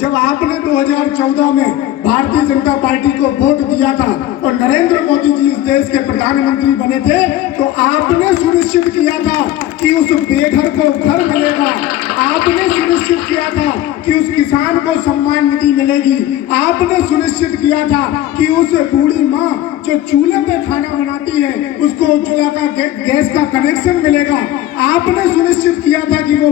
जब आपने 2014 में भारतीय जनता पार्टी को वोट दिया था और नरेंद्र मोदी जी इस देश के प्रधानमंत्री बने थे, तो आपने सुनिश्चित किया था कि उस बेघर को घर मिलेगा, आपने सुनिश्चित किया था कि उस किसान को सम्मान निधि मिलेगी, आपने सुनिश्चित किया था कि उस बूढ़ी माँ जो चूल्हे पे खाना बनाती है उसको उज्ज्वला का गैस का कनेक्शन मिलेगा, आपने सुनिश्चित किया था कि वो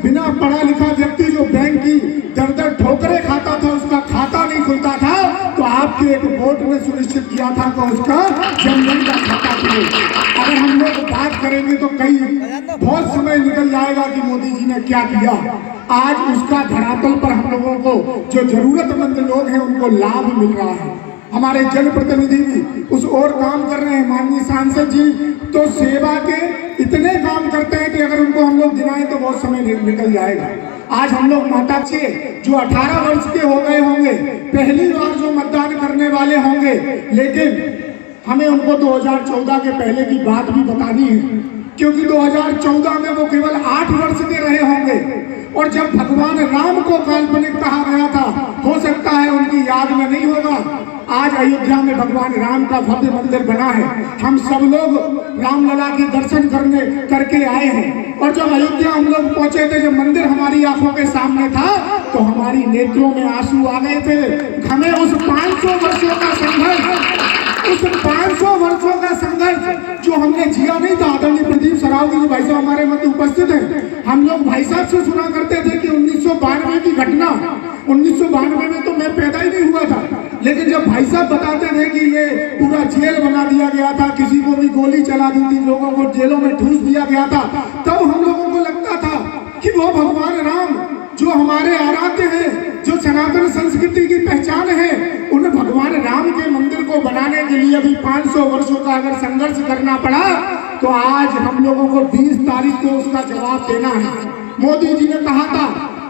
बिना पढ़ा लिखा व्यक्ति जो बैंक की दर ठोकरें खाता था उसका खाता नहीं खुलता था, तो आपके एक वोट ने सुनिश्चित किया था कि उसका जनधन का खाता खुले। अगर हम लोग बात करेंगे तो कई बहुत समय निकल जाएगा कि मोदी जी ने क्या किया। आज उसका धरातल पर हम लोगों को जो जरूरतमंद लोग हैं उनको लाभ मिल रहा है। हमारे जनप्रतिनिधि भी उस और काम कर रहे हैं। माननीय सांसद जी तो सेवा के इतने काम करते हैं कि अगर उनको हम लोग गिनाएं तो बहुत समय निकल जाएगा। आज हम लोग माता जी जो 18 वर्ष के हो गए होंगे, पहली बार जो मतदान करने वाले होंगे, लेकिन हमें उनको 2014 के पहले की बात भी बतानी है, क्योंकि 2014 में वो केवल 8 वर्ष के रहे होंगे और जब भगवान राम को काल्पनिक कहा गया था, हो सकता है उनकी याद में नहीं होगा। आज अयोध्या में भगवान राम का भव्य मंदिर बना है। हम सब लोग रामलला के दर्शन करके आए हैं और जब अयोध्या हम लोग पहुंचे थे, जब मंदिर हमारी आंखों के सामने था तो हमारी नेत्रों में आंसू आ गए थे। हमें उस 500 वर्षों का संघर्ष जो हमने जिया नहीं था। आदरणीय प्रदीप सरावगी जी भाई साहब हमारे मध्य उपस्थित हैं। हम लोग भाई साहब से सुना करते थे कि 1992 की घटना, 1992 में तो मैं पैदा ही नहीं हुआ था, लेकिन जब भाई साहब बताते थे कि ये पूरा जेल बना दिया गया था, किसी को भी गोली चला दी थी, लोगों को जेलों में ठूस दिया गया था, तब हम लोगों को लगता था कि वो भगवान राम जो हमारे आराध्य हैं, जो सनातन संस्कृति की पहचान है, उन भगवान राम के मंदिर को बनाने के लिए अभी 500 वर्षों का अगर संघर्ष करना पड़ा तो आज हम लोगों को 20 तारीख को उसका जवाब देना है। मोदी जी ने कहा था,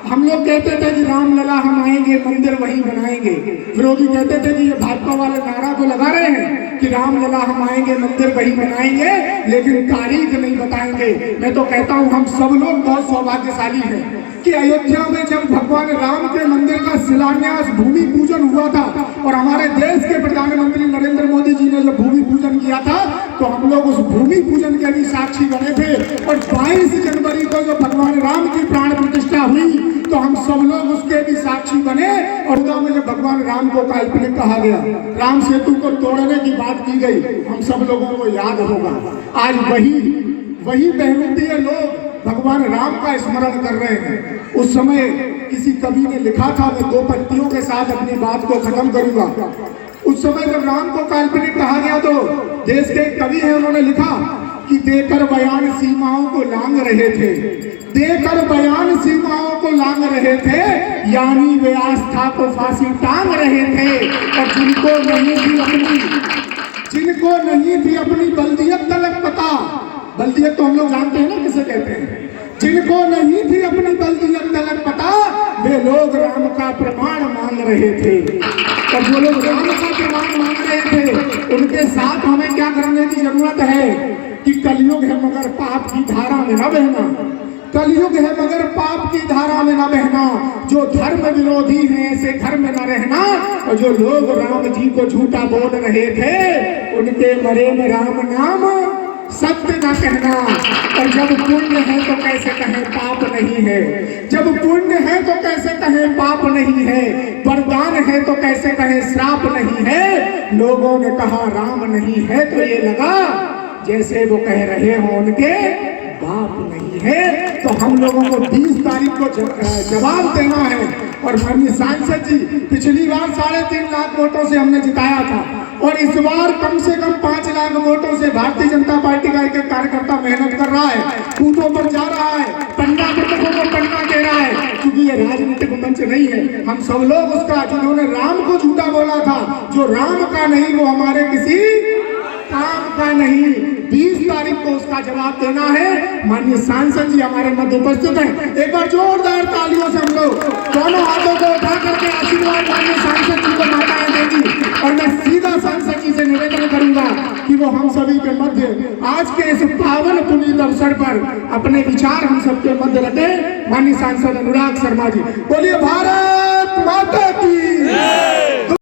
हम लोग कहते थे कि रामलला हम आएंगे मंदिर वहीं बनाएंगे, विरोधी कहते थे कि ये भाजपा वाले नारा तो लगा रहे हैं कि रामलला हम आएंगे मंदिर वहीं बनाएंगे, लेकिन तारीख नहीं बताएंगे। मैं तो कहता हूं हम सब लोग बहुत सौभाग्यशाली हैं कि अयोध्या में जब भगवान राम के मंदिर का शिलान्यास भूमि पूजन हुआ था और हमारे देश के प्रधानमंत्री नरेंद्र मोदी जी ने जब भूमि पूजन किया था तो हम लोग उस भूमि पूजन के भी साक्षी बने थे। और 22 जनवरी को जब भगवान राम की प्राण प्रतिष्ठा हुई तो हम सब लोग उसके भी साक्षी बने। और में जब भगवान राम को काल्पनिक कहा गया, राम सेतु को तोड़ने की बात की गई, हम सब लोगों को याद होगा। आज वही बहुमतीय लोग भगवान राम का स्मरण कर रहे हैं। उस समय किसी कवि ने लिखा था, मैं 2 पंक्तियों के साथ अपनी बात को खत्म करूंगा। उस समय जब राम को काल्पनिक कहा गया तो देश के कवि हैं, उन्होंने लिखा कि देकर बयान सीमाओं को लांग रहे थे, देकर बयान सीमाओं को लांग रहे थे, यानी वे आस्था को फांसी टांग रहे थे। और जिनको नहीं थी अपनी बल्दियत तलक पता, बल्दियत तो हम लोग जानते हैं ना किसे कहते हैं, जिनको नहीं थी अपनी बल्दियत तलक पता, वे लोग राम का प्रमाण मांग रहे थे। और जो लोग राम का प्रमाण मांग रहे थे उनके साथ हमें क्या करने की जरूरत है कि कलयुग है मगर पाप की धारा में न बहना, कलयुग है मगर पाप की धारा में न बहना, जो धर्म विरोधी हैं ऐसे घर में न रहना। और जो लोग राम जी को झूठा बोल रहे थे उनके मरे में राम नाम सत्य न कहना। और जब पुण्य है तो कैसे कहें पाप नहीं है, जब पुण्य है तो कैसे कहें पाप नहीं है, वरदान है तो कैसे कहें श्राप नहीं है। लोगों ने कहा राम नहीं है तो ये लगा जैसे वो कह रहे हो उनके बाप नहीं है। तो हम लोगों को 20 तारीख को जवाब देना है। और माननीय सांसद जी, पिछली बार 3.5 लाख वोटों से हमने जिताया था और इस बार कम से कम 5 लाख वोटों से भारतीय जनता पार्टी का एक कार्यकर्ता मेहनत कर रहा है, बूथों पर जा रहा है, पन्ना मृतकों को पन्ना दे रहा है, क्योंकि ये राजनीतिक मंच नहीं है। हम सब लोग उसका, जिन्होंने राम को झूठा बोला था, जो राम का नहीं वो हमारे किसी काम का नहीं, 20 तारीख को उसका जवाब देना है। माननीय सांसद जी हमारे मध्य उपस्थित हैं, एक बार जोरदार तालियों से हम लोग दोनों हाथों को उठा करके आशीर्वाद माननीय सांसद जी को माताएं देंगी। और मैं सीधा सांसद जी से निवेदन करूंगा कि वो हम सभी के मध्य आज के इस पावन पुनीत अवसर पर अपने विचार हम सबके मध्य रखें। माननीय सांसद अनुराग शर्मा जी, बोलिए भारत।